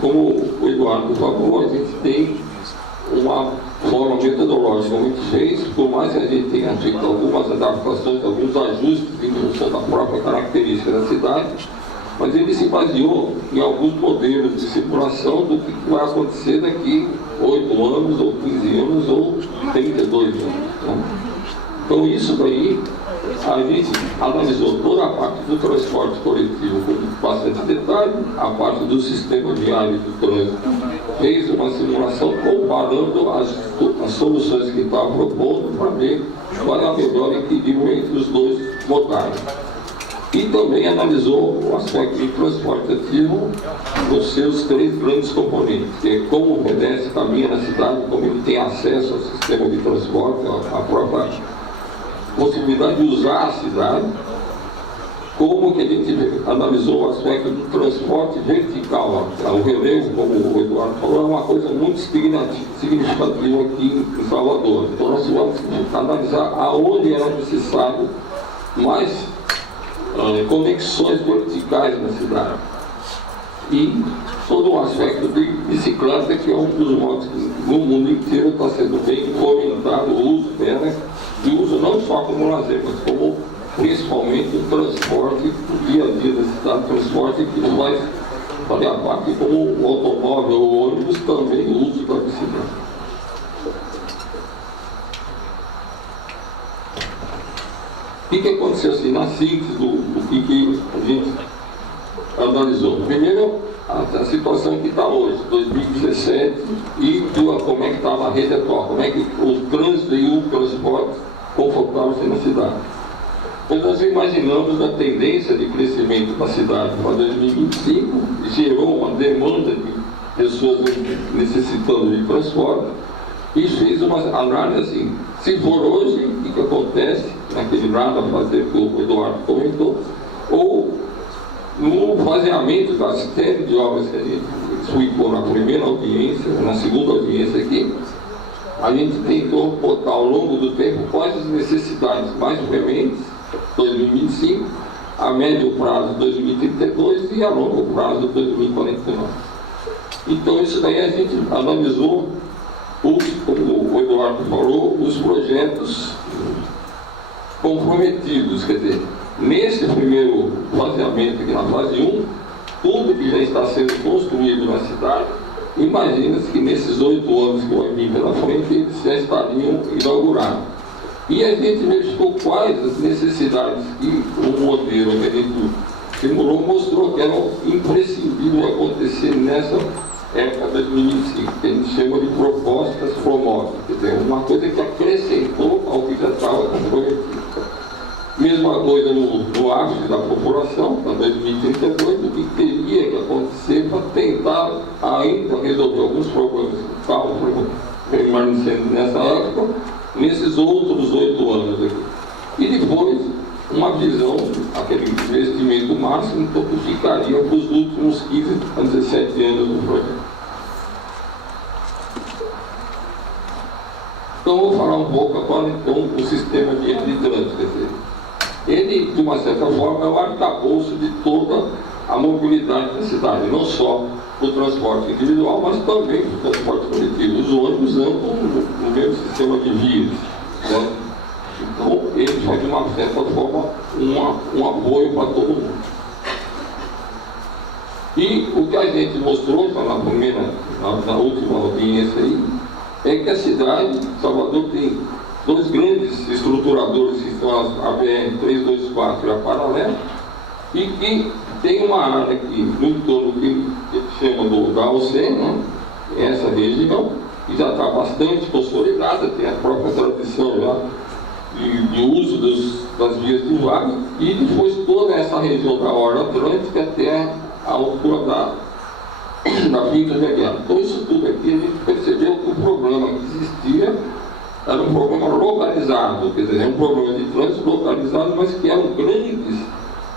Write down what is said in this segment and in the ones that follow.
Como o Eduardo falou, a gente tem uma forma metodológica muito fez, por mais que a gente tenha feito algumas adaptações, alguns ajustes em função da própria característica da cidade, mas ele se baseou em alguns modelos de simulação do que vai acontecer daqui 8 anos, ou 15 anos, ou 32 anos. Né? Então isso daí, a gente analisou toda a parte do transporte coletivo com bastante detalhe, a parte do sistema viário do trânsito, fez uma simulação comparando as soluções que estava propondo para ver qual é a melhor equilíbrio entre os dois modais. E também analisou o aspecto de transporte ativo nos seus 3 grandes componentes, que é como o pedestre caminha na cidade, como ele tem acesso ao sistema de transporte, a própria possibilidade de usar a cidade, como que a gente analisou o aspecto do transporte vertical. O relevo, como o Eduardo falou, é uma coisa muito significativa aqui em Salvador. Então nós vamos analisar aonde era necessário mais conexões verticais na cidade. E todo um aspecto de bicicleta, que é um dos modos que no mundo inteiro está sendo bem fomentado o uso dela, e uso não só como lazer, mas como principalmente o transporte do dia a dia da cidade, transporte que faz fazer a parte como o automóvel ou o ônibus, também o uso da bicicleta. O que aconteceu assim, na síntese do que a gente analisou? Primeiro, a situação que está hoje, 2017, e como é que estava a rede atual, como é que o trânsito e o transporte confortáveis na cidade. Então nós imaginamos a tendência de crescimento da cidade para 2025, gerou uma demanda de pessoas necessitando de transporte, e fez uma análise assim, se for hoje, o que acontece, naquele nada a fazer que o Eduardo comentou, ou no faseamento da série de obras que a gente explicou na primeira audiência, na segunda audiência aqui, a gente tentou botar ao longo do tempo quais as necessidades mais prementes, 2025, a médio prazo 2032 e a longo prazo 2049. Então isso daí a gente analisou, como o Eduardo falou, os projetos comprometidos, quer dizer, nesse primeiro faseamento aqui na fase 1, tudo que já está sendo construído na cidade, imagina-se que nesses 8 anos que vai vir pela frente, eles já estariam inaugurados. E a gente verificou quais as necessidades que o modelo que a gente simulou mostrou que eram imprescindíveis acontecer nessa época de 2025, que a gente chama de propostas promóveis, quer dizer, uma coisa que acrescentou ao que já estava comprometido. Mesma coisa no ápice da população, para 2032, o que teria que acontecer para tentar ainda resolver alguns problemas que estavam permanecendo nessa época, nesses outros 8 anos aqui. E depois, uma visão, aquele investimento máximo, então, que ficaria para os últimos 15 a 17 anos do projeto. Então, vou falar um pouco agora, então, do sistema de trânsito. Quer dizer, ele, de uma certa forma, é o arcabouço de toda a mobilidade da cidade, não só o transporte individual, mas também o transporte coletivo. Os ônibus andam no mesmo sistema de vias, né? Então, ele faz, de uma certa forma, um apoio para todo mundo. E o que a gente mostrou na última audiência aí, é que a cidade de Salvador tem 2 grandes estruturadores, que são a BR-324 e a Paralela, e que tem uma área aqui no entorno que chama da AOC, né? Essa região, que já está bastante consolidada, tem a própria tradição já de uso das vias de vaga, e depois toda essa região da Orla Atlântica até a altura da Pinto de Aguiar. Então isso tudo aqui a gente percebeu que o problema que existia era um problema localizado, quer dizer, é um problema de trânsito localizado, mas que eram grandes,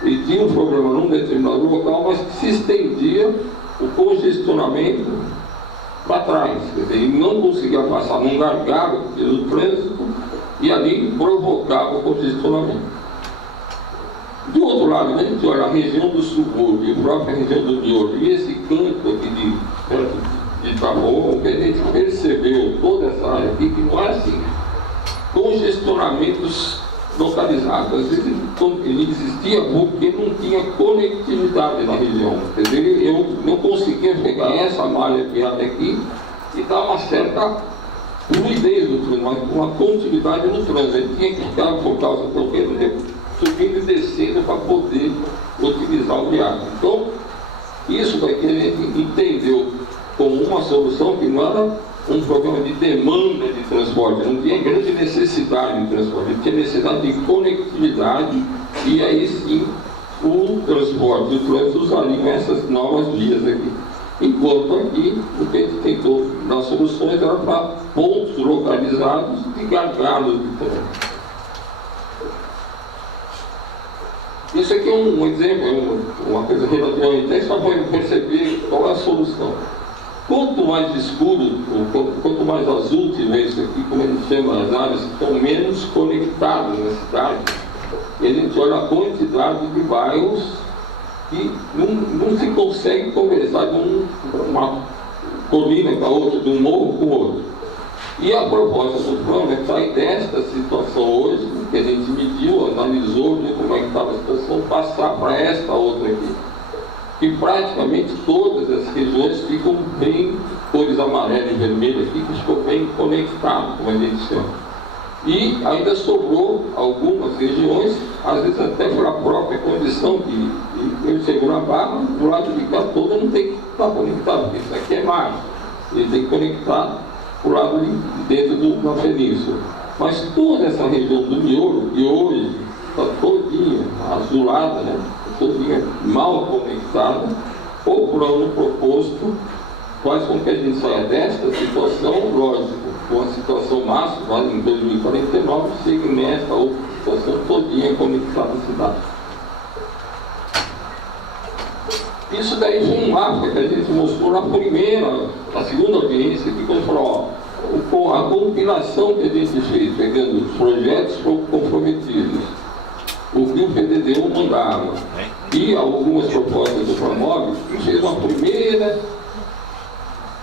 e tinha um problema num determinado local, mas que se estendia o congestionamento para trás, quer dizer, e não conseguia passar num gargalo do trânsito, e ali provocava o congestionamento. Do outro lado, a gente olha a região do subúrbio, a própria região do miolo, e esse canto aqui o que a gente percebeu toda essa área aqui, que não é assim, congestionamentos localizados. Às vezes ele existia porque não tinha conectividade na região. Quer dizer, eu não conseguia pegar essa malha viária aqui e dar uma certa fluidez no trânsito, uma continuidade no trânsito. Ele tinha que ficar, por causa do tempo, subindo e descendo para poder utilizar o viário. Então, isso daqui a gente entendeu como uma solução que não era um problema de demanda de transporte, não tinha grande necessidade de transporte, tinha necessidade de conectividade, e aí sim o transporte, o trânsito usaria essas novas vias aqui. Enquanto aqui, o que a gente tentou nas soluções era para pontos localizados de gargalos de trânsito. Isso aqui é um exemplo, uma coisa relativamente só para perceber qual é a solução. Quanto mais escuro, quanto mais azul tiver isso aqui, como a gente chama as áreas que estão menos conectadas na cidade, e a gente olha a quantidade de bairros que não se consegue conversar de uma colina com a outra, de um morro com o outro. E a proposta do plano é sair desta situação hoje, que a gente mediu, analisou, viu como é que estava a situação, passar para esta outra aqui. E praticamente todas as regiões ficam bem, cores amarela e vermelha aqui, que ficou bem conectado, como a gente chama. E ainda sobrou algumas regiões, às vezes até pela própria condição que ele chegou na barra, do lado de cá todo não tem que estar conectado, porque isso aqui é mar. Ele tem que conectar para o lado de dentro da península. Mas toda essa região do miolo, que hoje está todinha azulada, né? Todinha mal conectada, o plano proposto faz com que a gente saia desta situação, lógico, com a situação máxima, em 2049, chegue nesta outra situação todinha conectada à cidade. Isso daí foi um mapa que a gente mostrou na segunda audiência, que quando falou, ó, a compilação que a gente fez, pegando os projetos comprometidos, o que o PDD mandava, e algumas propostas do Promove, e fez uma primeira,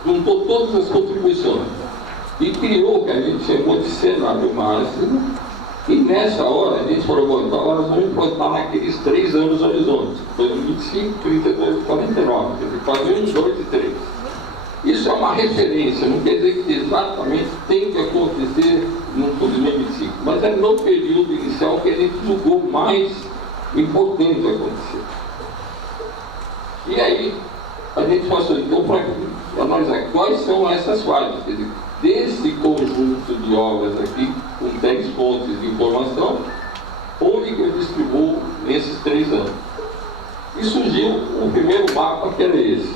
juntou todas as contribuições, e criou o que a gente chamou de cenário máximo. E nessa hora, a gente falou, bom, então agora nós vamos implantar naqueles 3 anos horizontes, 2025, 32 e 49, quer dizer, fazer 1, 2 e 3. Isso é uma referência, não quer dizer que exatamente tem que acontecer no 2025, mas é no período inicial que a gente julgou mais importante acontecer. E aí, a gente passou então para analisar quais são essas falhas, quer dizer, desse conjunto de obras aqui, com 10 fontes de informação, onde que eu distribuo nesses 3 anos. E surgiu o primeiro mapa, que era esse.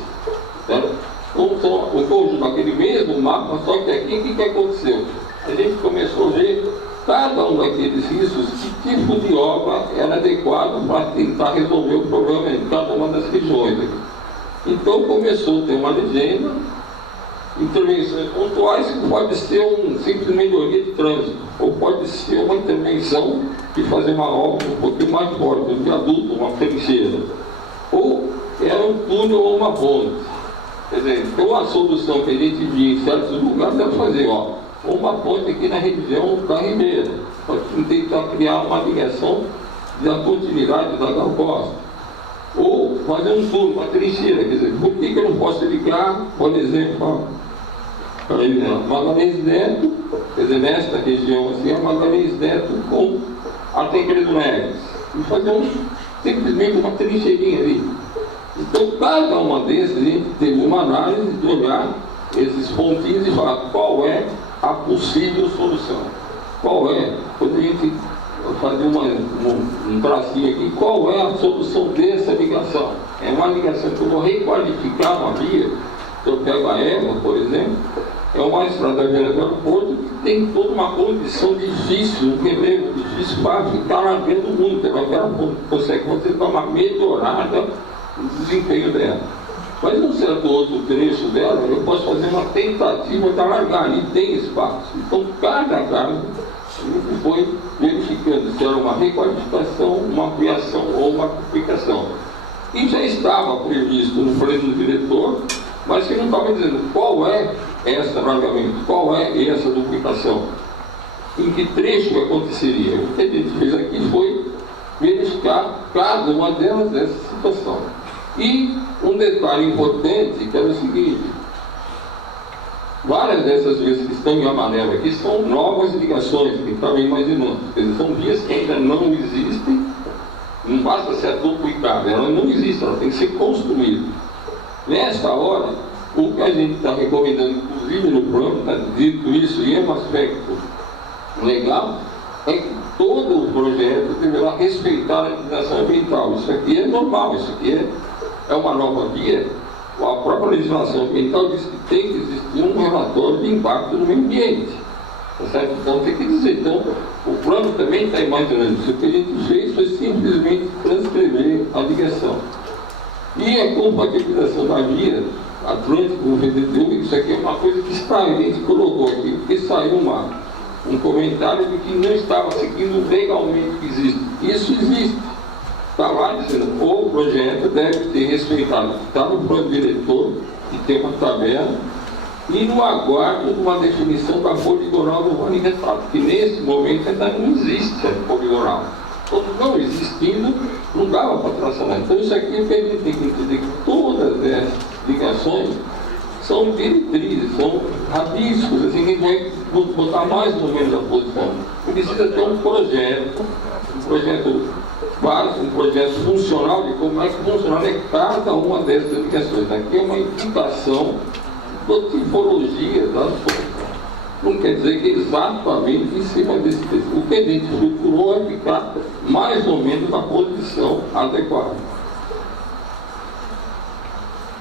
Certo? Então, o conjunto, aquele mesmo mapa, só que aqui o que aconteceu? A gente começou a ver cada um daqueles riscos, que tipo de obra era adequado para tentar resolver o problema em cada uma das regiões aqui. Então começou a ter uma legenda, intervenções pontuais, que pode ser uma simples melhoria de trânsito, ou pode ser uma intervenção de fazer uma obra um pouquinho mais forte, um viaduto, uma trincheira, ou era um túnel ou uma ponte. Quer dizer, então a solução que a gente via em certos lugares era fazer, ó, uma ponte aqui na região da Ribeira, para tentar criar uma ligação da continuidade da Gal Costa. Ou fazer um túnel, uma trincheira, quer dizer, por que eu não posso ligar, por exemplo, a Magalhães Neto, quer dizer, nesta região assim, a Magalhães Neto com a Tancredo Neves, e fazer simplesmente uma trincheirinha ali. Então, cada uma desses, a gente teve uma análise de olhar esses pontinhos e falar qual é a possível solução. Qual é, quando a gente fazer um tracinho aqui, qual é a solução dessa ligação? É uma ligação que eu vou requalificar uma via. Se eu pego a EVA, por exemplo, é uma estrada velha do aeroporto que tem toda uma condição difícil, um relevo difícil para ficar largando muito. Ela consegue dar uma melhorada no desempenho dela. Mas num certo outro trecho dela, eu posso fazer uma tentativa de alargar, e tem espaço. Então, cada caso, a gente foi verificando se era uma requalificação, uma ampliação ou uma duplicação. E já estava previsto no plano diretor mas que não estava dizendo qual é esse alargamento, qual é essa duplicação, em que trecho aconteceria. O que a gente fez aqui foi verificar cada uma delas dessa situação. E um detalhe importante, que era o seguinte: várias dessas vias que estão em amarelo aqui são novas ligações, que estavam imaginando. Quer dizer, são vias que ainda não existem, não basta ser duplicada, ela não existe, ela tem que ser construída. Nessa hora, o que a gente está recomendando, inclusive no plano, está dito isso, e é um aspecto legal, é que todo o projeto deverá respeitar a legislação ambiental. Isso aqui é normal, isso aqui é uma nova via. A própria legislação ambiental diz que tem que existir um relatório de impacto no meio ambiente. Tá certo? Então tem que dizer. Então, o plano também está imaginando isso. O que a gente fez foi simplesmente transcrever a ligação. E a compatibilização da via Atlântico VDTU, isso aqui é uma coisa que está, a gente colocou aqui, porque saiu um comentário de que não estava seguindo legalmente o que existe. Isso existe. Está lá dizendo, o projeto deve ter respeitado, está no plano diretor, que tem uma tabela, e no aguardo de uma definição da poligonal do Vale Retrato, que nesse momento ainda não existe a poligonal. Então, não existindo, não dava para traçar. Então, isso aqui é que a gente tem que entender, que todas essas ligações são diretrizes, são rabiscos, assim, que a gente vai botar mais ou menos a posição. Precisa ter um projeto básico, um projeto funcional de como é que funciona cada uma dessas ligações. Aqui é uma indicação da tipologia da solução. Não quer dizer que exatamente em cima desse texto. O que a gente procurou é ficar mais ou menos na posição adequada.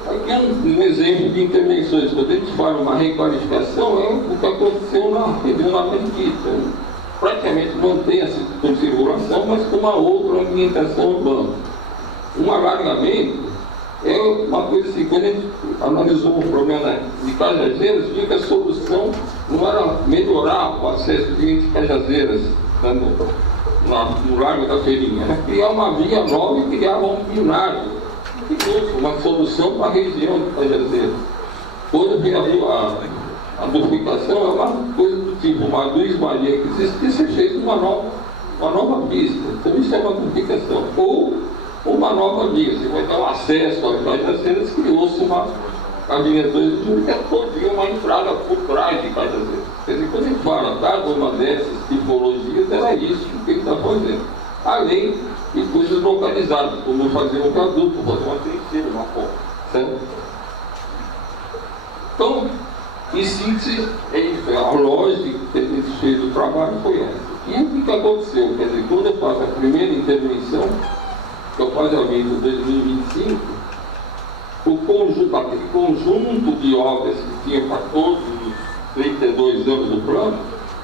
Aqui é um exemplo de intervenções. Quando a gente fala uma requalificação, é o que aconteceu na região da Periquita. Praticamente mantém a circulação, mas com uma outra ambientação urbana. Um alargamento é uma coisa assim, quando a gente analisou o problema de Cajazeiras, viu que a solução não era melhorar o acesso de Cajazeiras no Largo da Feirinha, era criar uma via nova e criar um binário, uma solução para a região de Cajazeiras. Quando veio a duplicação, é uma coisa do tipo, uma Luiz Maria que existia, você fez uma nova pista. Então isso é uma duplicação. Ou uma nova via, você vai dar um acesso às Cajazeiras, criou-se uma Avenida 2 de Julho, que é toda uma entrada por trás de Cajazeiras. Quer dizer, quando a gente fala cada uma dessas tipologias, era isso que ele está fazendo. Além de coisas localizadas, como fazer um viaduto, fazer uma trincheira, uma ponte. Certo? Então, em síntese, a lógica que a gente fez do trabalho foi essa. E o que aconteceu? Quer dizer, quando eu faço a primeira intervenção, que eu faço a vida em 2025, aquele conjunto de obras que tinha para todos os 32 anos do plano,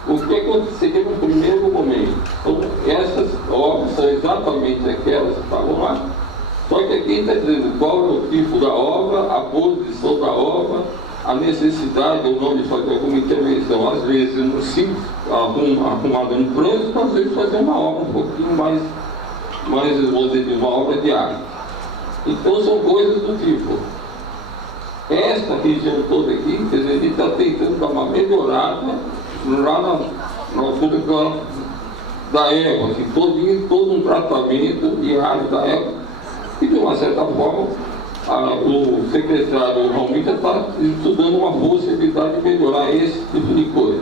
o que aconteceria no primeiro momento? Então, essas obras são exatamente aquelas que estavam lá, só que aqui está dizendo qual é o tipo da obra, a posição da obra, a necessidade ou não de fazer alguma intervenção, às vezes no simples, arrumada no trânsito, às vezes fazer uma obra um pouquinho mais vou dizer, uma obra de arte. Então são coisas do tipo, esta região toda aqui, quer dizer, a gente está tentando dar uma melhorada lá na altura da égua, assim, todo um tratamento diário da égua, e de uma certa forma o secretário realmente está estudando uma possibilidade de melhorar esse tipo de coisa.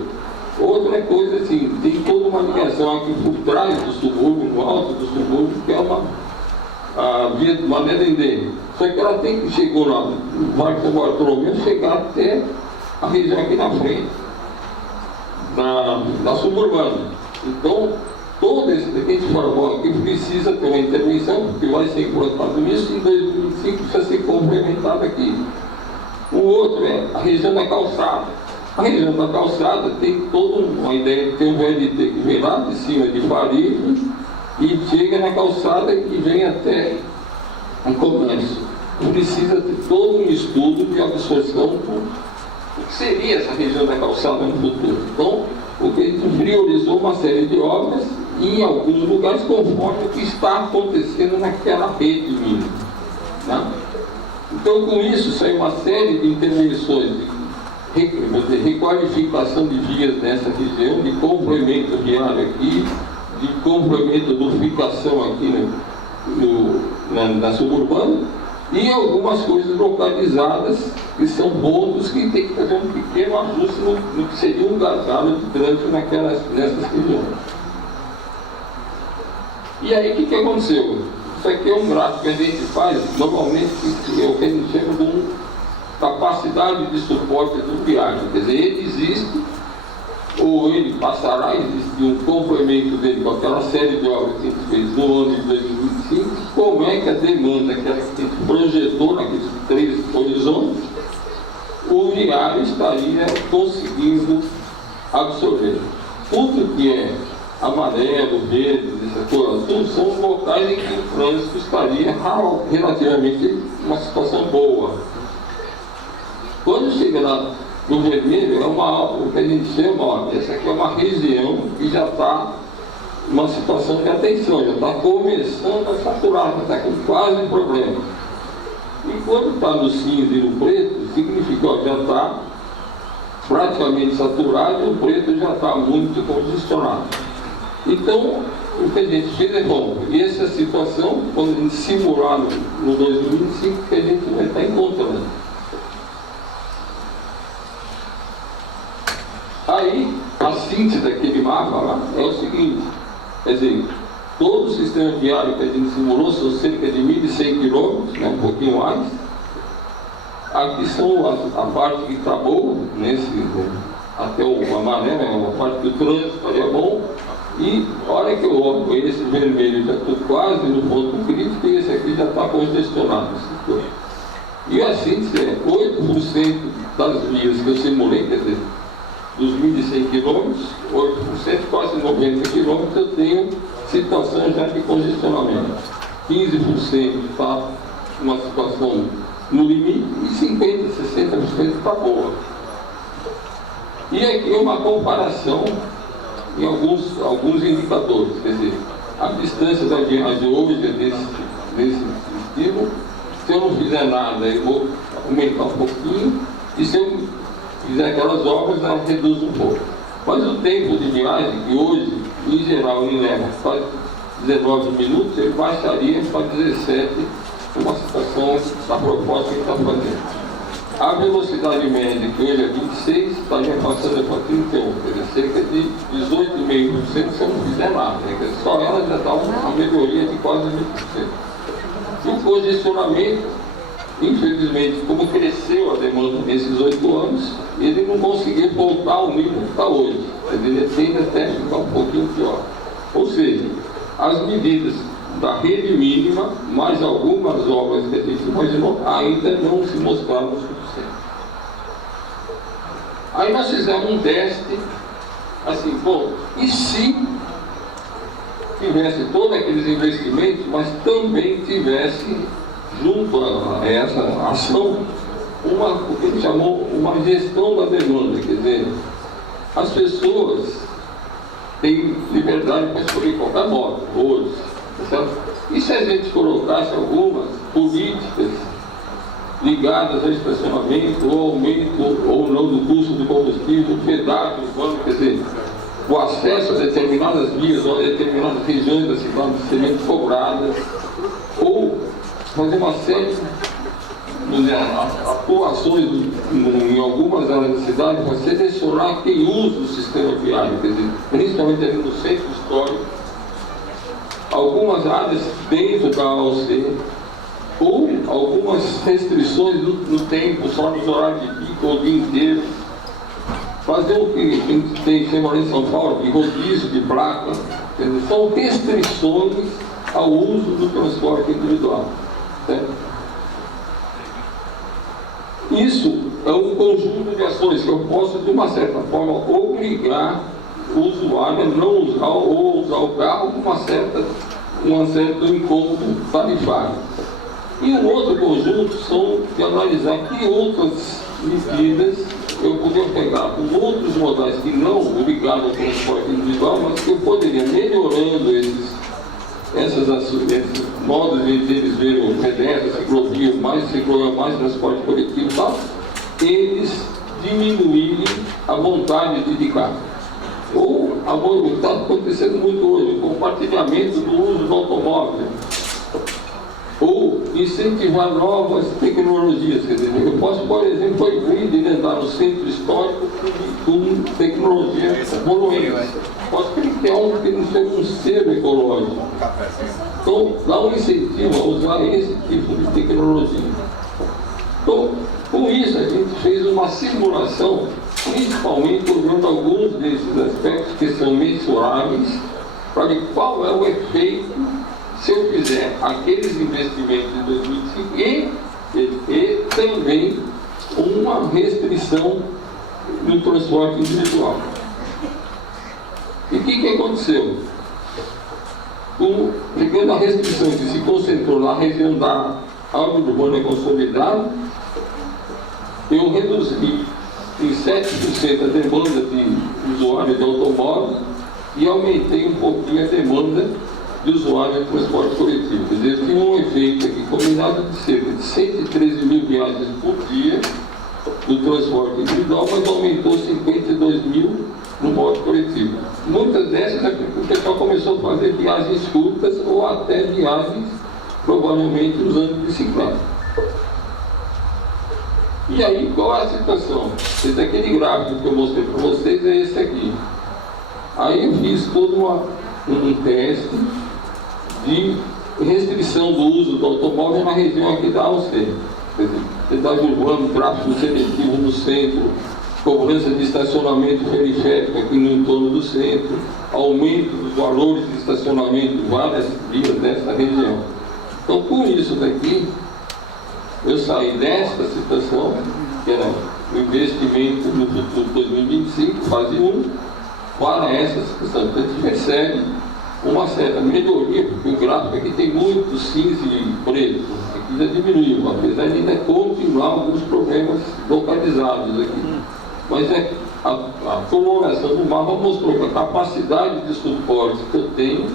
Outra coisa assim, tem toda uma ligação aqui por trás do subúrbio, no alto do subúrbio, que é a via de maneira endêmica. Só que ela tem que chegar lá, vai para o Bartolomeu, chegar até a região aqui na frente, na suburbana. Então, todo esse que a gente fala, aqui precisa ter uma intervenção, porque vai ser implantado isso, e em 2025 precisa ser complementado aqui. O outro é a região da calçada. A região da calçada tem toda uma ideia de ter um VLT que vem lá de cima de Faria e chega na calçada e vem até um comércio. Precisa ter todo um estudo de absorção do que seria essa região da calçada no futuro. Então, o que a gente priorizou uma série de obras e em alguns lugares conforme o que está acontecendo naquela rede mínima. Né? Então, com isso, sai uma série de intervenções, de requalificação de vias nessa região, de complemento viário aqui, de complemento de duplicação aqui na suburbana, e algumas coisas localizadas, que são pontos que tem que fazer um pequeno ajuste no que seria um gargalo de trânsito nessas regiões. E aí, o que aconteceu? Isso aqui é um gráfico que a gente faz, normalmente, é o que a gente chama de capacidade de suporte do viagem. Quer dizer, ele existe, ou ele passará, existe um complemento dele com aquela série de obras que a gente fez no ano de 2025, como é que a demanda que a gente projetou naqueles 3 horizontes, o viário estaria conseguindo absorver. Tudo que é amarelo, verde, essa cor azul, são locais em que o trânsito estaria relativamente uma situação boa. Quando chega lá no vermelho, é o que a gente chama, essa aqui é uma região que já está uma situação de atenção, já está começando a saturar, já está com quase um problema. E quando está no cinza e no preto, significa que já está praticamente saturado e o preto já está muito congestionado. Então, o que a gente fez é bom, e essa situação, quando a gente simular no 2025, que a gente vai estar encontrando. Aí, a síntese daquele mapa lá é o seguinte, quer dizer, todo o sistema viário que a gente simulou são cerca de 1.100 quilômetros, né, um pouquinho mais. Aqui são a parte que está boa, até o amarelo, é a parte do trânsito, aí é bom. E olha que eu olho, esse vermelho já estou quase no ponto crítico e esse aqui já está congestionado. E a síntese é 8% das vias que eu simulei, quer dizer, dos 1.100 quilômetros, 8%, quase 90 quilômetros, eu tenho situação já de congestionamento. 15% está uma situação no limite e 50%, 60% está boa. E aqui uma comparação em alguns indicadores, quer dizer, a distância da viagem hoje é desse estilo. Se eu não fizer nada, eu vou aumentar um pouquinho, e se eu fizer aquelas obras, ela reduz um pouco. Mas o tempo de viagem, que hoje, em geral, ele leva para 19 minutos, ele baixaria para 17, uma situação da proposta que está fazendo. A velocidade média, que hoje é 26, estaria passando para 31, quer dizer, cerca de 18,5% se eu não fizer nada, né? Quer dizer, só ela já dá uma melhoria de quase 20%. E o congestionamento, infelizmente, como cresceu a demanda nesses 8 anos, ele não conseguiu voltar ao nível que está hoje. Ele tende até ficar um pouquinho pior. Ou seja, as medidas da rede mínima, mais algumas obras que a gente imaginou, ainda não se mostraram o suficiente. Aí nós fizemos um teste, assim, bom, e se tivesse todos aqueles investimentos, mas também tivesse, junto a essa ação, o que ele chamou uma gestão da demanda, quer dizer, as pessoas têm liberdade para escolher qualquer modo, hoje, certo? E se a gente colocasse algumas políticas ligadas ao estacionamento, ou aumento ou não do custo do combustível, pedágio, quer dizer, o acesso a determinadas vias ou a determinadas regiões da cidade serem cobradas, ou fazer uma série de atuações em algumas áreas da cidade para selecionar quem usa o sistema viário, quer dizer, principalmente ali no centro histórico, algumas áreas dentro da AOC, ou algumas restrições no tempo, só nos horários de pico ou o dia inteiro. Fazer o que a gente tem chama em São Paulo de rodízio de placa, são restrições ao uso do transporte individual. Certo? Isso é um conjunto de ações que eu posso, de uma certa forma, obrigar o usuário a não usar ou usar o carro com um certo encontro tarifário. E um outro conjunto são de analisar que outras medidas eu poderia pegar com outros modais que não ligados ao transporte individual, mas que eu poderia, melhorando essas ações, modos de eles verem o pedestre, ciclovia, mais transporte coletivo e tal, eles diminuírem a vontade de carro. Ou está acontecendo muito hoje, o compartilhamento do uso do automóvel. Ou incentivar novas tecnologias. Quer dizer, eu posso, por exemplo, proibir de andar no centro histórico com tecnologia poluente. Posso criar que não seja um ser ecológico. Então, dá um incentivo a usar esse tipo de tecnologia. Então, com isso, a gente fez uma simulação, principalmente olhando alguns desses aspectos que são mensuráveis, para ver qual é o efeito se eu fizer aqueles investimentos de 2025 e também uma restrição no transporte individual. E o que aconteceu? Pegando a restrição que se concentrou na região da área urbana consolidada, eu reduzi em 7% a demanda de usuários de automóvel e aumentei um pouquinho a demanda de usuários de transporte coletivo. Quer dizer, tinha um efeito aqui combinado de cerca de 113 mil viagens por dia do transporte individual, mas aumentou 52 mil no modo coletivo. Muitas dessas é porque o pessoal começou a fazer viagens curtas ou até viagens, provavelmente, usando bicicleta. E aí, qual é a situação? Esse aquele gráfico que eu mostrei para vocês é esse aqui. Aí eu fiz todo um teste de restrição do uso do automóvel na região aqui da AUC. Quer dizer, cidade urbana, tráfego seletivo no centro, cobrança de estacionamento periférico aqui no entorno do centro, aumento dos valores de estacionamento em várias vias dessa região. Então, com isso daqui, eu saí desta situação, que era o investimento no futuro 2025, fase 1, para essa situação. Então, a gente percebe uma certa melhoria, porque o gráfico aqui tem muito cinza e preto, aqui já diminuiu, apesar de ainda continuar alguns problemas localizados aqui. Mas a coloração do mapa mostrou que a capacidade de suporte que eu tenho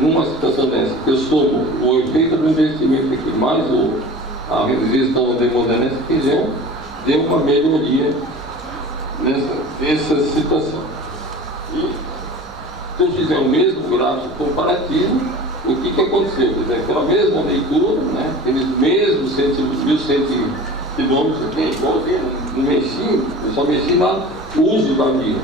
numa situação dessa, que eu somo o efeito do investimento aqui, mais a resistência da demanda nessa região, deu uma melhoria nessa situação. E se eu fizer o mesmo gráfico comparativo, o que aconteceu? Quer dizer, aquela mesma leitura, né, aqueles mesmos 1.100 quilômetros aqui, igualzinho, não mexi, eu só mexi no uso da via.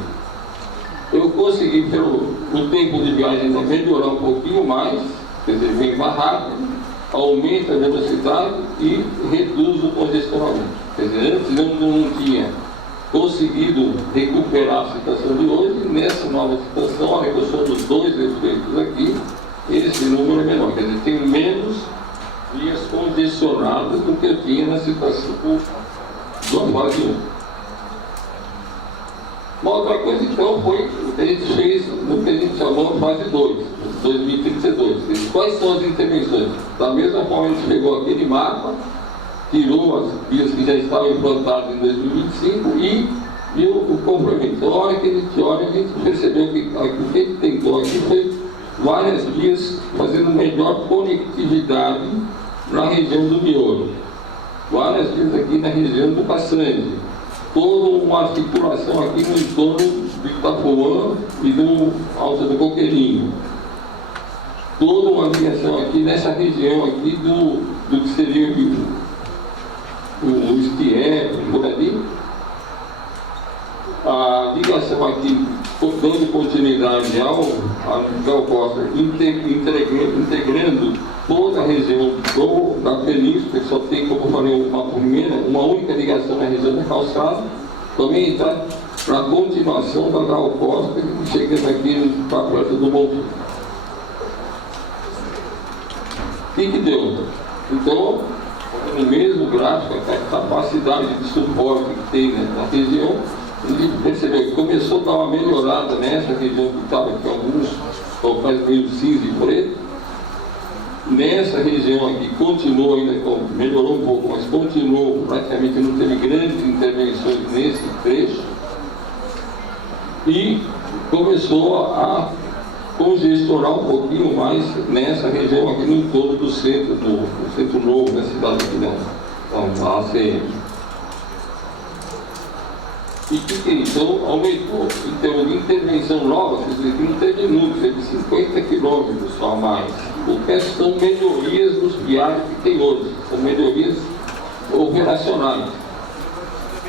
Eu consegui, pelo tempo de viagem, ainda melhorar um pouquinho mais, quer dizer, vem mais rápido, aumenta a velocidade e reduz o congestionamento. Quer dizer, antes eu não tinha conseguido recuperar a situação de hoje, e nessa nova situação, a redução dos dois efeitos aqui, esse número é menor. Quer dizer, tem menos vias congestionadas do que eu tinha na situação do fase 1. Uma outra coisa, então, foi o que a gente fez no que a gente chamou de fase 2, 2032. Quais são as intervenções? Da mesma forma, a gente pegou aquele mapa, tirou as vias que já estavam implantadas em 2025 e viu o complemento. Então, na hora que a gente olha, a gente percebeu que o que a gente tentou aqui foi várias vias fazendo melhor conectividade na região do miolo. Várias vias aqui na região do Passante. Toda uma articulação aqui no entorno do Itapuã e do Alto do Coqueirinho. Toda uma ligação aqui nessa região aqui do que seria o Estier, por ali. A ligação aqui, dando continuidade ao Costa, integrando toda a região da península, que só tem, como eu falei, uma única ligação na região da calçada, também está para a continuação da Gal Costa, chegando aqui para perto do Monte. O que deu? Então, no mesmo gráfico, a capacidade de suporte que tem na região, ele percebeu que começou a dar uma melhorada nessa região que estava aqui, alguns locais meio cinza e preto. Nessa região aqui continuou ainda, melhorou um pouco, mas continuou, praticamente não teve grandes intervenções nesse trecho. E começou a congestionar um pouquinho mais nessa região aqui no entorno do centro novo da cidade aqui, da ACM. E o que é isso? Então, aumentou, em termos de intervenção nova, quer dizer, não teve muito, teve 50 quilômetros só a mais. O resto são melhorias nos viários que tem hoje, são melhorias operacionais.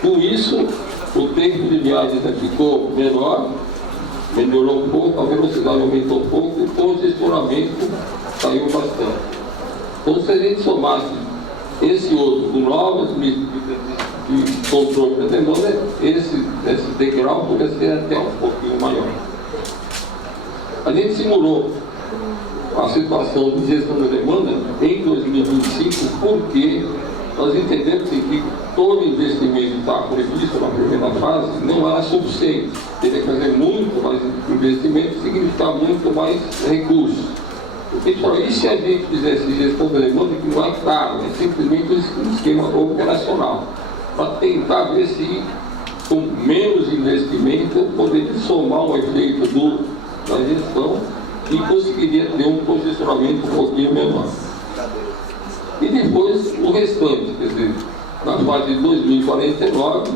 Com isso, o tempo de viagem ficou menor, melhorou um pouco, a velocidade aumentou um pouco e o congestionamento caiu bastante. Então, se a gente somasse esse outro com novas medidas de controle da demanda, esse degrau poderia ser até um pouquinho maior. A gente simulou a situação de gestão da demanda em 2025, porque nós entendemos que todo investimento que está previsto na primeira fase não era suficiente. Teria que fazer muito mais investimento, significar muito mais recursos. Porque e se a gente fizesse gestão da demanda, que não é caro, é simplesmente um esquema operacional, para tentar ver se com menos investimento poderia somar um efeito da gestão e conseguiria ter um congestionamento um pouquinho menor. E depois o restante, quer dizer, na fase de 2049,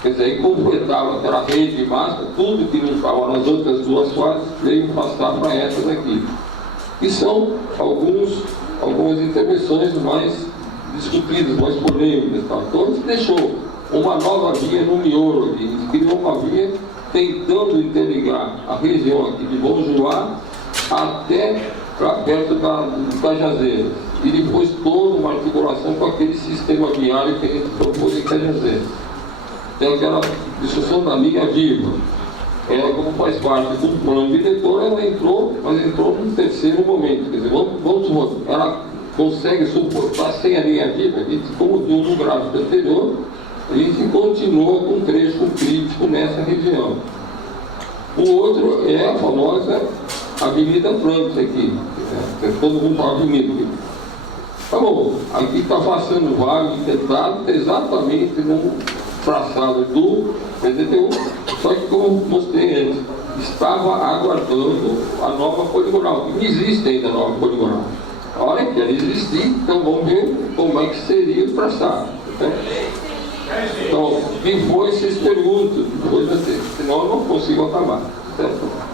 quer dizer, aí completava aquela rede de massa, tudo que não estava nas outras duas fases veio passar para essas aqui. E são algumas intervenções mais discutidas, mais polêmicas. Tá? Então a gente deixou uma nova via no miolo aqui, a gente criou uma via tentando interligar a região aqui de Bom Joá até para perto do Cajazeiras. E depois toda uma articulação com aquele sistema viário que a gente propôs em Cajazeiras. Tem aquela discussão da linha viva. Ela, como faz parte do plano diretor, ela entrou, mas entrou num terceiro momento. Quer dizer, vamos supor, ela consegue suportar sem a linha viva. A gente, como viu no gráfico anterior, a gente continua com um trecho crítico nessa região. O outro é a famosa Avenida Francos aqui. Todo mundo fala avenida. Tá bom, aqui está passando o vale intentado exatamente no traçado do PDTU, só que como mostrei antes, estava aguardando a nova poligonal. Não existe ainda a nova poligonal. A hora que ela existir, então vamos ver como é que seria o traçado. Então, depois vocês perguntam, senão eu não consigo acabar. Certo?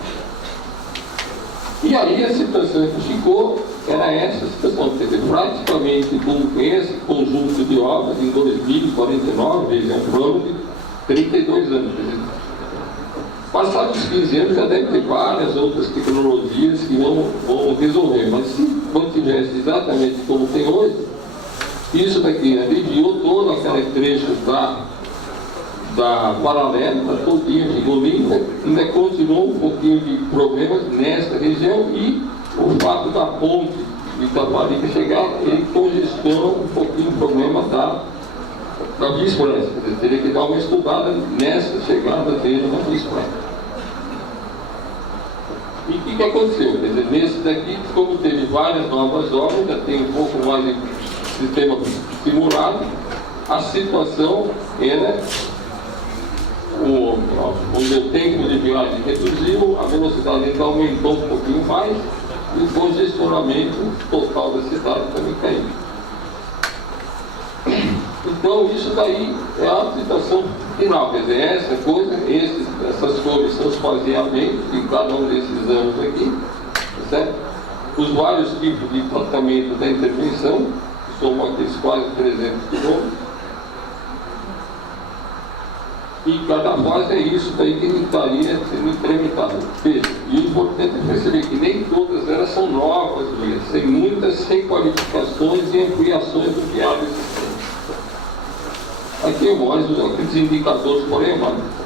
E aí a situação que ficou era essa situação, quer dizer, praticamente com esse conjunto de obras em 2049, veja, é um plano de 32 anos. Quer dizer, passados os 15 anos já deve ter várias outras tecnologias que vão resolver, mas se mantivesse exatamente como tem hoje, isso daqui aliviou todo aquele trecho da paralela, está todinha, ficou limpa, ainda continuou um pouquinho de problemas nessa região e o fato da ponte de Itaparica chegar, ele congestiona um pouquinho o problema da Via Expressa. Quer dizer, teria que dar uma estudada nessa chegada dele na Via Expressa. E o que aconteceu? Quer dizer, nesse daqui, como teve várias novas obras, já tem um pouco mais de sistema simulado, a situação era o meu tempo de viagem reduziu, a velocidade ainda aumentou um pouquinho mais e o congestionamento total da cidade também caiu. Então isso daí é a situação final, quer dizer, essa coisa, essas cores são os faseamentos de cada um desses anos aqui, certo? Os vários tipos de tratamento da intervenção, que são aqueles quase 300 quilômetros. E cada fase é isso daí que estaria sendo implementado. Veja, e o importante é perceber que nem todas elas são novas vias, tem muitas requalificações e ampliações do viário existente. Aqui eu mostro aqueles indicadores, porém,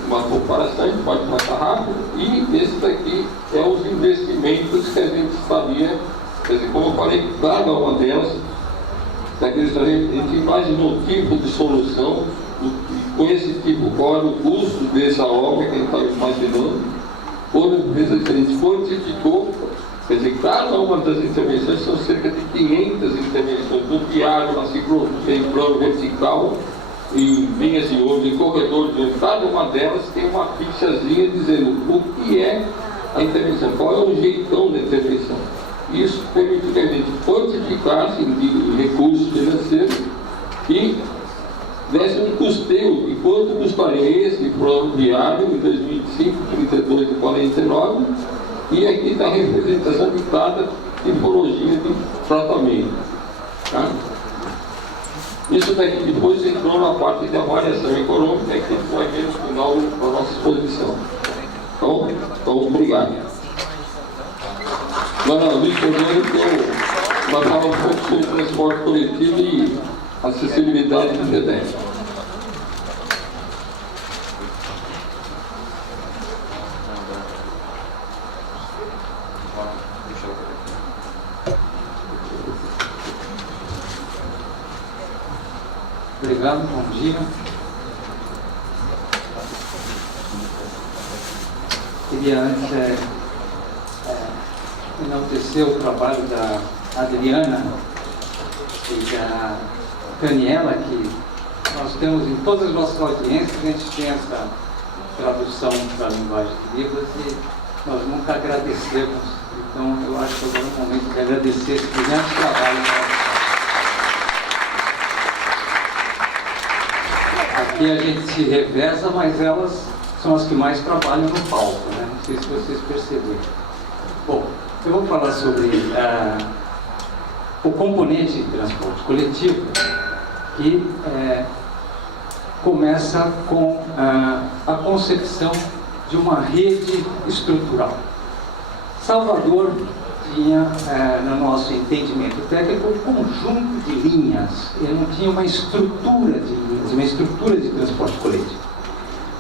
uma comparação, a gente pode passar rápido, e esse daqui é os investimentos que a gente estaria, quer dizer, como eu falei, cada uma delas, a gente imaginou o tipo de solução, com esse tipo, qual era o custo dessa obra que a gente está imaginando, quando a gente quantificou, quer dizer, cada uma das intervenções são cerca de 500 intervenções, do viário, na ciclovia, em plano vertical, em linhas de ônibus, em corredores de ônibus, cada uma delas tem uma fichazinha dizendo o que é a intervenção, qual é o jeitão da intervenção. Isso permitiu que a gente quantificasse de recursos financeiros e desse um custeio de quanto custaria esse plano diário em 2025, 32 e 49, e aqui está a representação de cada tipologia de tratamento. Tá? Isso daqui depois entrou na parte da avaliação econômica, que a gente vai ver no final da nossa exposição. Então obrigado. Agora, Luiz Fernando, vai falar um pouco sobre transporte coletivo e acessibilidade do GDF. Obrigado, bom dia. Queria antes enaltecer o trabalho da Adriana e da Daniela, que nós temos em todas as nossas audiências, a gente tem essa tradução para a linguagem de Libras e nós nunca agradecemos. Então, eu acho que agora é o momento de agradecer esse brilhante trabalho. Aqui a gente se reveza, mas elas são as que mais trabalham no palco, né? Não sei se vocês perceberam. Bom, eu vou falar sobre o componente de transporte coletivo, que começa com a concepção de uma rede estrutural. Salvador tinha, no nosso entendimento técnico, um conjunto de linhas, ele não tinha uma estrutura de linhas, uma estrutura de transporte coletivo.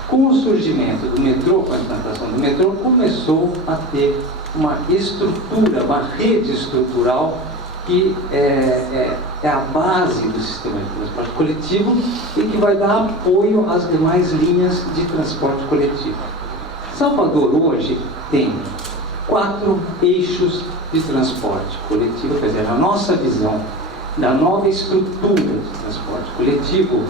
Com o surgimento do metrô, com a implantação do metrô, começou a ter uma estrutura, uma rede estrutural que é a base do sistema de transporte coletivo e que vai dar apoio às demais linhas de transporte coletivo. Salvador hoje tem 4 eixos de transporte coletivo, quer dizer, na nossa visão da nova estrutura de transporte coletivo,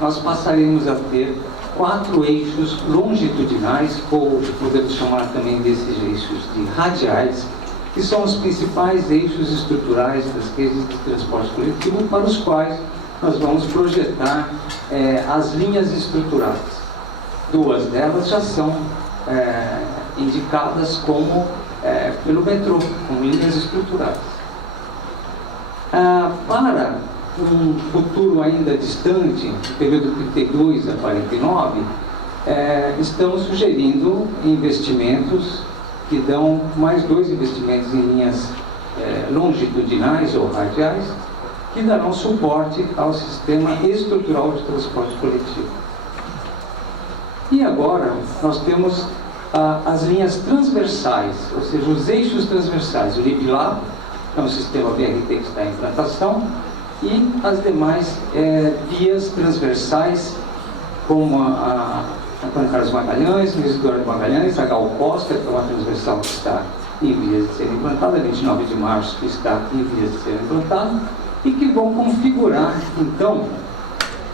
nós passaremos a ter 4 eixos longitudinais, ou podemos chamar também desses eixos de radiais, que são os principais eixos estruturais das redes de transporte coletivo para os quais nós vamos projetar as linhas estruturais. 2 delas já são indicadas como pelo metrô, como linhas estruturais. Para um futuro ainda distante, no período 32 a 49, estamos sugerindo investimentos que dão mais 2 investimentos em linhas longitudinais ou radiais, que darão suporte ao sistema estrutural de transporte coletivo. E agora nós temos as linhas transversais, ou seja, os eixos transversais, o LibLab, que é um sistema BRT que está em implantação, e as demais vias transversais, como a Antônio Carlos Magalhães, Luiz Eduardo Magalhães, a Gal Costa, que é uma transversal que está em vias de ser implantada, 29 de março, que está em vias de ser implantada, e que vão configurar, então,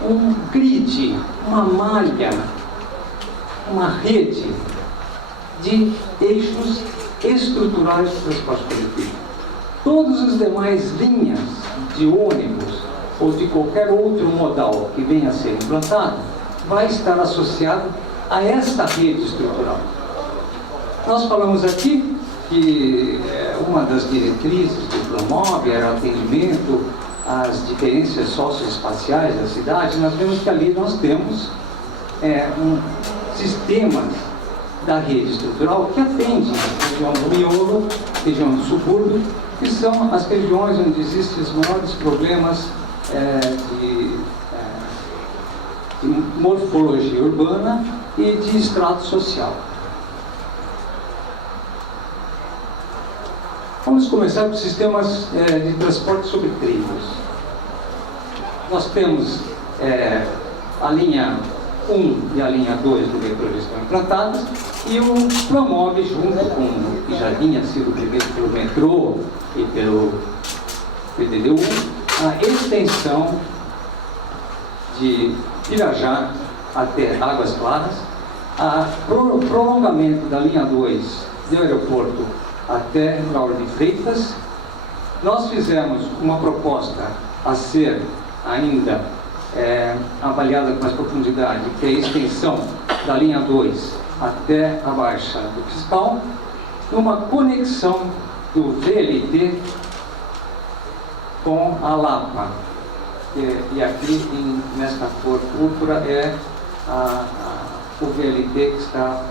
um grid, uma malha, uma rede de eixos estruturais de transporte coletivo. Todas as demais linhas de ônibus ou de qualquer outro modal que venha a ser implantado vai estar associado a esta rede estrutural. Nós falamos aqui que uma das diretrizes do Promove era o atendimento às diferenças socioespaciais da cidade. Nós vemos que ali nós temos um sistema da rede estrutural que atende a região do miolo, região do subúrbio, que são as regiões onde existem os maiores problemas de morfologia urbana e de extrato social. Vamos começar com sistemas de transporte sobre trilhos. Nós temos a linha 1 e a linha 2 do metrô já estão implantadas, e o Promove, junto com o que já tinha sido previsto pelo metrô e pelo PDD-1, a extensão de Pirajá até Águas Claras, o prolongamento da linha 2 do aeroporto até Lauro de Freitas. Nós fizemos uma proposta a ser ainda avaliada com mais profundidade, que é a extensão da linha 2 até a Baixa do Fiscal, uma conexão do VLT com a Lapa. E aqui, nesta cor púrpura, é o VLT que está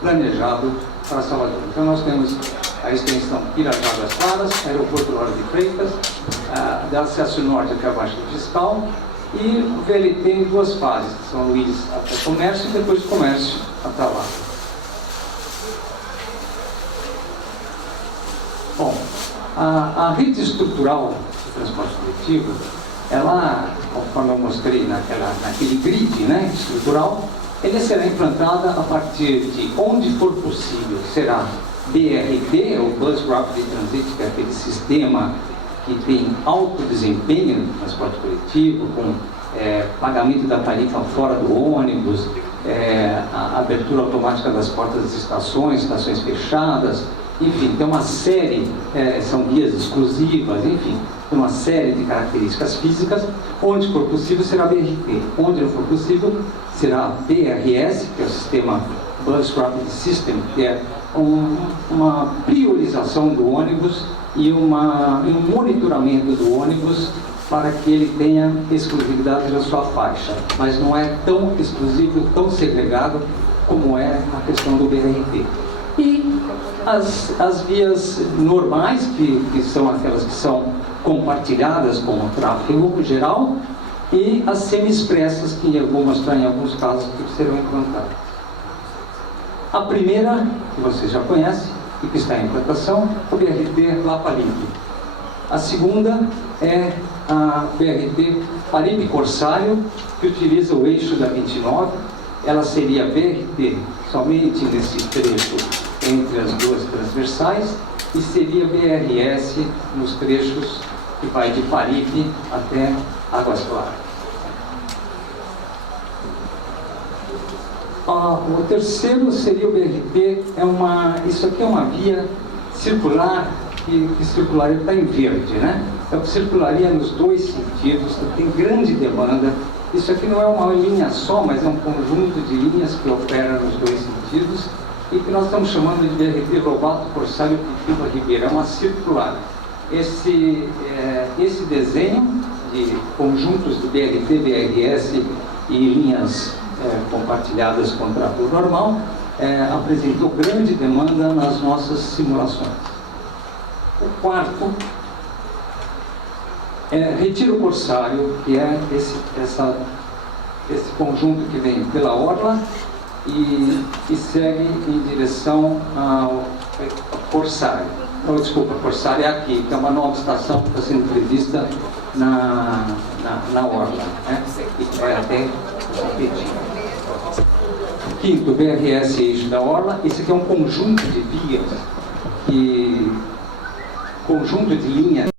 planejado para Salvador. Então, nós temos a extensão Pirajá das Claras, Aeroporto Lauro de Freitas, da acesso norte até a Baixa do Fiscal, e o VLT em duas fases, São Luís até Comércio e depois Comércio até lá. Bom, a rede estrutural de transporte coletivo, ela, conforme eu mostrei naquele grid, né, estrutural, ele será implantada a partir de onde for possível. Será BRT, ou Bus Rapid Transit, que é aquele sistema que tem alto desempenho no transporte coletivo, com pagamento da tarifa fora do ônibus, a abertura automática das portas das estações fechadas, enfim, tem uma série, são guias exclusivas, enfim, tem uma série de características físicas. Onde for possível será BRT, onde não for possível será BRS, que é o sistema Bus Rapid System, que é uma priorização do ônibus e um monitoramento do ônibus para que ele tenha exclusividade na sua faixa, mas não é tão exclusivo, tão segregado como é a questão do BRT. E as vias normais, que são aquelas que são compartilhadas com o tráfego geral, e as semi-expressas, que eu vou mostrar em alguns casos que serão implantadas. A primeira, que vocês já conhecem e que está em implantação, é o BRT Lapa-Limpe. A segunda é a BRT Paripe-Corsário, que utiliza o eixo da 29. Ela seria BRT somente nesse trecho entre as duas transversais, e seria BRS nos trechos que vai de Paripe até Águas Claras. O terceiro seria o BRT, isso aqui é uma via circular, que circularia, está em verde, né? Então, circularia nos dois sentidos, tem grande demanda. Isso aqui não é uma linha só, mas é um conjunto de linhas que opera nos dois sentidos, e que nós estamos chamando de BRT Lobato Corsário Pituba Ribeira, é uma circular. Esse desenho de conjuntos de BRT, BRS e linhas compartilhadas com tráfego normal apresentou grande demanda nas nossas simulações. O quarto é Retiro Corsário, que é esse conjunto que vem pela orla e segue em direção ao Corsário. Corsário é aqui, que é uma nova estação que está sendo prevista na orla, né? E que vai até Pedim. Quinto, BRS eixo da orla. Esse aqui é um conjunto de vias, conjunto de linhas